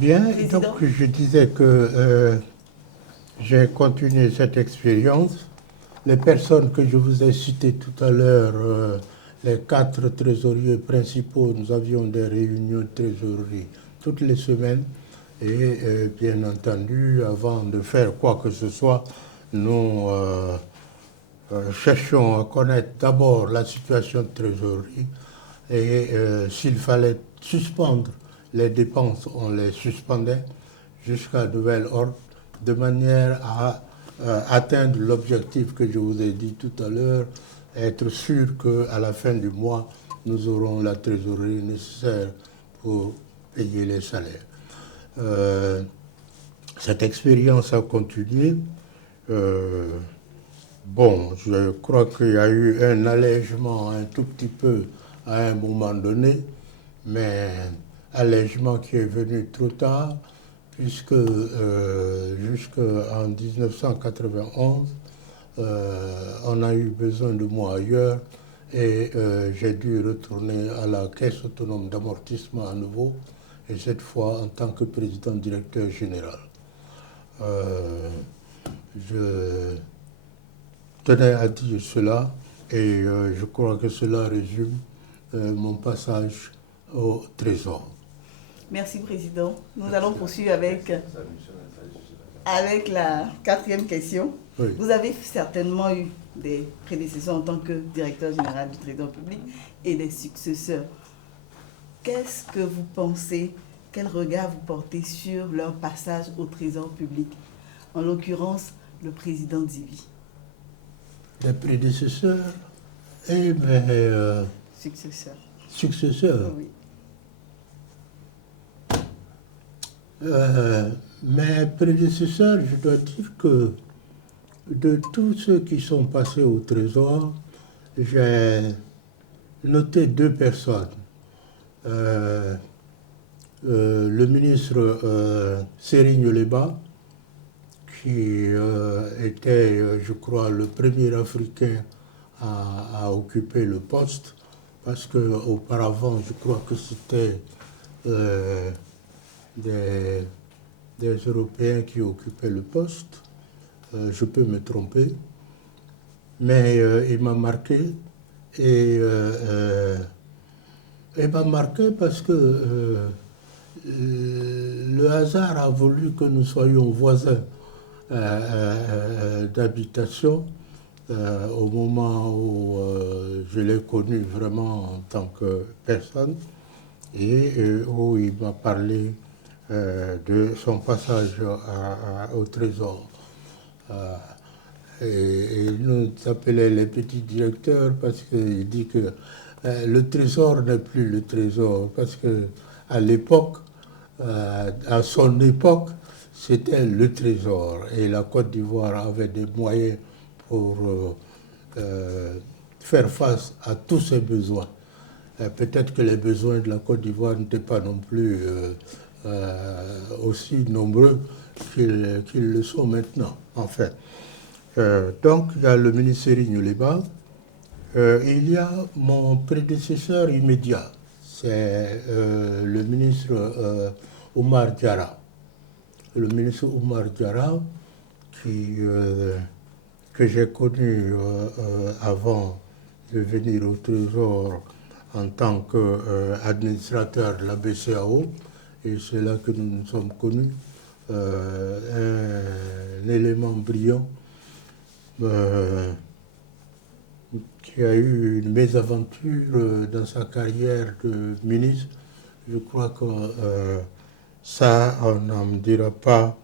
Bien, Président. donc je disais que j'ai continué cette expérience. Les personnes que je vous ai citées tout à l'heure, les 4 trésoriers principaux, nous avions des réunions de trésorerie toutes les semaines. Et bien entendu, avant de faire quoi que ce soit, nous cherchions à connaître d'abord la situation de trésorerie et s'il fallait suspendre les dépenses, on les suspendait jusqu'à nouvel ordre, de manière à atteindre l'objectif que je vous ai dit tout à l'heure, être sûr qu'à la fin du mois, nous aurons la trésorerie nécessaire pour payer les salaires. Cette expérience a continué. Bon, je crois qu'il y a eu un allègement un tout petit peu à un moment donné, mais allègement qui est venu trop tard, puisque jusqu'en 1991, on a eu besoin de moi ailleurs et j'ai dû retourner à la Caisse autonome d'amortissement à nouveau, et cette fois en tant que président directeur général. Je tenais à dire cela et je crois que cela résume mon passage au Trésor. Merci, Président. Nous allons poursuivre avec la 4e question. Oui. Vous avez certainement eu des prédécesseurs en tant que directeur général du Trésor public et des successeurs. Qu'est-ce que vous pensez, quel regard vous portez sur leur passage au Trésor public? En l'occurrence, le président Divi. Les prédécesseurs et mes successeurs. Oui. Mes prédécesseurs, je dois dire que de tous ceux qui sont passés au Trésor, j'ai noté 2 personnes. Le ministre Serigne Leba, qui était, je crois, le premier Africain à occuper le poste, parce qu'auparavant, je crois que c'était des Européens qui occupaient le poste. Je peux me tromper, mais il m'a marqué. Et il m'a marqué parce que le hasard a voulu que nous soyons voisins d'habitation au moment où je l'ai connu vraiment en tant que personne et où il m'a parlé de son passage au Trésor. Et il nous appelait les petits directeurs parce qu'il dit que le Trésor n'est plus le Trésor, parce qu'à l'époque, à son époque, c'était le Trésor et la Côte d'Ivoire avait des moyens pour faire face à tous ses besoins. Peut-être que les besoins de la Côte d'Ivoire n'étaient pas non plus aussi nombreux qu'ils le sont maintenant, en fait. Donc, il y a le ministre Serigne Leba. Il y a mon prédécesseur immédiat, c'est le ministre Oumar Diarra. Le ministre Oumar Diarra, que j'ai connu avant de venir au Trésor en tant qu'administrateur de la BCEAO, et c'est là que nous nous sommes connus, un élément brillant qui a eu une mésaventure dans sa carrière de ministre. Je crois que ça, on n'en dira pas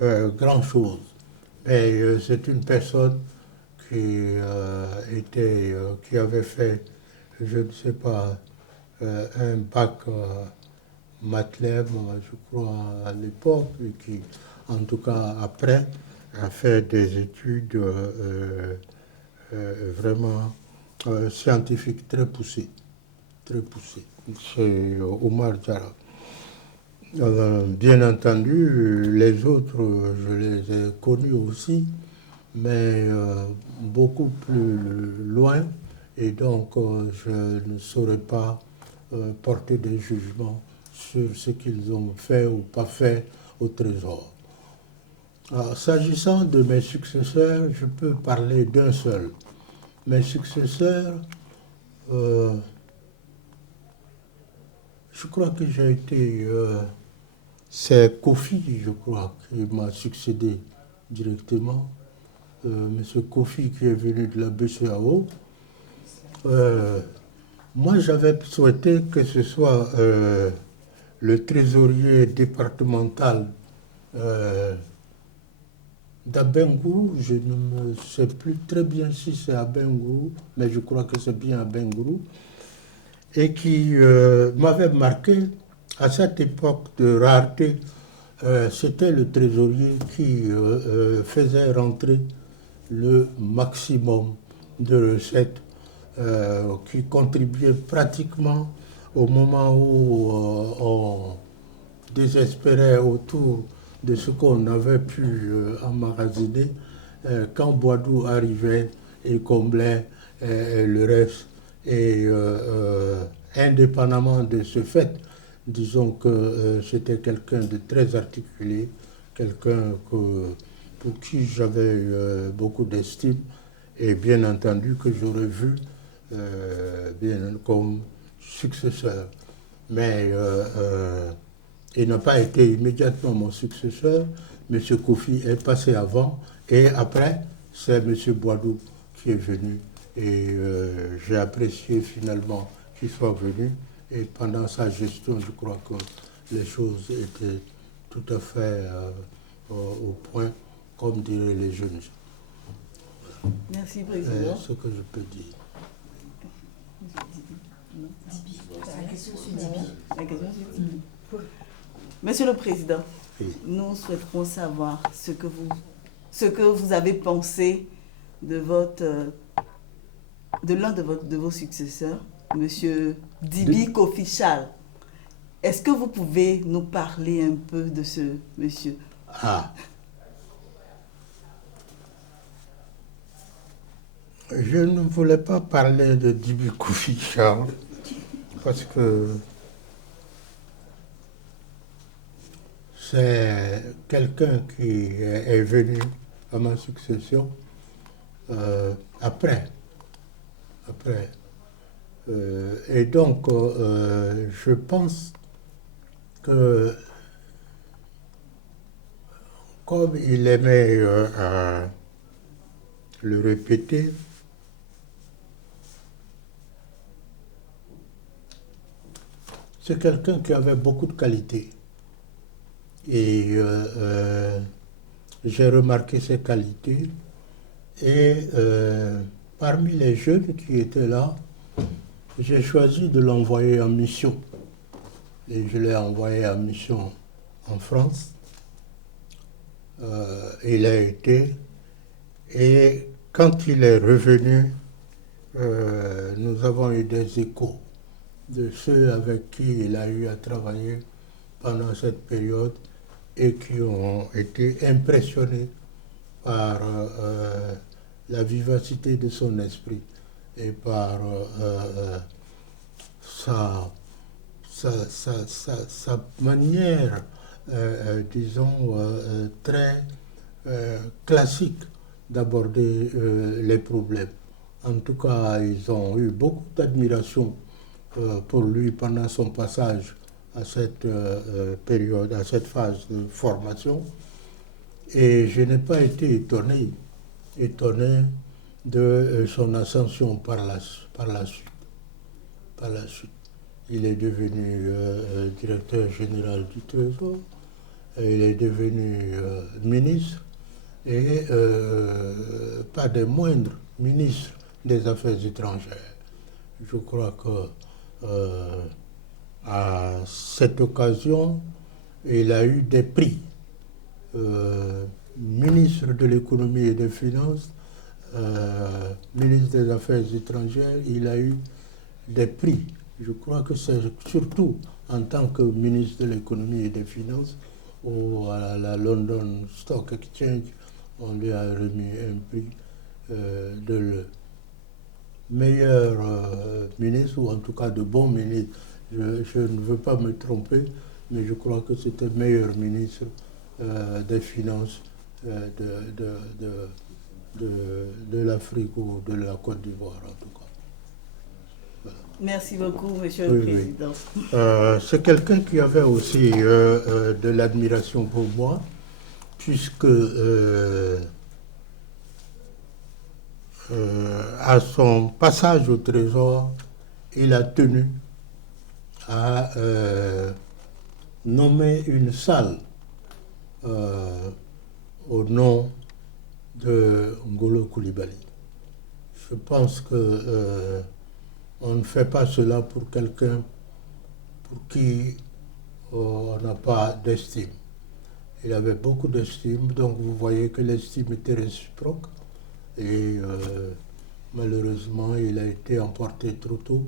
grand-chose. Mais c'est une personne qui avait fait, je ne sais pas, un bac Mathlem, je crois, à l'époque, et qui, en tout cas, après, a fait des études vraiment scientifiques très poussées. Très poussées. C'est Oumar Diarra. Bien entendu, les autres, je les ai connus aussi, mais beaucoup plus loin, et donc je ne saurais pas porter des jugements sur ce qu'ils ont fait ou pas fait au Trésor. S'agissant de mes successeurs, je peux parler d'un seul. Mes successeurs, je crois que j'ai été... c'est Kofi, je crois, qui m'a succédé directement. Monsieur Kofi qui est venu de la BCEAO. Moi, j'avais souhaité que ce soit le trésorier départemental d'Abengourou. Je ne me sais plus très bien si c'est Abengourou, mais je crois que c'est bien Abengourou. Et qui m'avait marqué à cette époque de rareté. C'était le trésorier qui faisait rentrer le maximum de recettes, qui contribuait pratiquement au moment où on désespérait autour de ce qu'on avait pu emmagasiner, quand Boadou arrivait et comblait le reste. Et indépendamment de ce fait, disons que c'était quelqu'un de très articulé, quelqu'un pour qui j'avais beaucoup d'estime et bien entendu que j'aurais vu bien comme successeur. Mais il n'a pas été immédiatement mon successeur. M. Kofi est passé avant et après, c'est M. Boadou qui est venu. Et j'ai apprécié finalement qu'il soit venu. Et pendant sa gestion, je crois que les choses étaient tout à fait au point, comme diraient les jeunes. Merci, Président. C'est ce que je peux dire. La question sur Dibi. La question sur Dibi. Monsieur le Président, Oui. nous souhaiterons savoir ce que vous avez pensé de l'un de vos successeurs, Monsieur Dibi Kofi Chal. Est-ce que vous pouvez nous parler un peu de ce monsieur? Je ne voulais pas parler de Dibi Kofi Chal parce que c'est quelqu'un qui est venu à ma succession après. Et donc, je pense que comme il aimait le répéter, c'est quelqu'un qui avait beaucoup de qualités. Et j'ai remarqué ses qualités. Et parmi les jeunes qui étaient là, j'ai choisi de l'envoyer en mission. Et je l'ai envoyé en mission en France. Il a été. Et quand il est revenu, nous avons eu des échos de ceux avec qui il a eu à travailler pendant cette période et qui ont été impressionnés par la vivacité de son esprit et par sa manière, disons, très classique d'aborder les problèmes. En tout cas, ils ont eu beaucoup d'admiration pour lui pendant son passage à cette période, à cette phase de formation. Et je n'ai pas été étonné de son ascension par la suite. Il est devenu directeur général du Trésor, il est devenu ministre et pas des moindres, ministre des Affaires étrangères. Je crois que à cette occasion, il a eu des prix. Ministre de l'économie et des finances, ministre des Affaires étrangères, il a eu des prix. Je crois que c'est surtout en tant que ministre de l'économie et des finances ou à la London Stock Exchange, on lui a remis un prix de le meilleur ministre, ou en tout cas de bon ministre Je ne veux pas me tromper, mais je crois que c'était le meilleur ministre des Finances de l'Afrique ou de la Côte d'Ivoire, en tout cas. Voilà. Merci beaucoup, Monsieur le Président. C'est quelqu'un qui avait aussi de l'admiration pour moi, puisque à son passage au Trésor, il a tenu à nommer une salle au nom de Ngolo Coulibaly. Je pense que on ne fait pas cela pour quelqu'un pour qui on n'a pas d'estime. Il avait beaucoup d'estime, donc vous voyez que l'estime était réciproque. Et malheureusement, il a été emporté trop tôt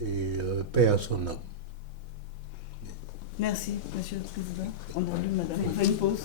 et paix à son âme. Merci, Monsieur le Président. On a lu, Madame. On fait une pause.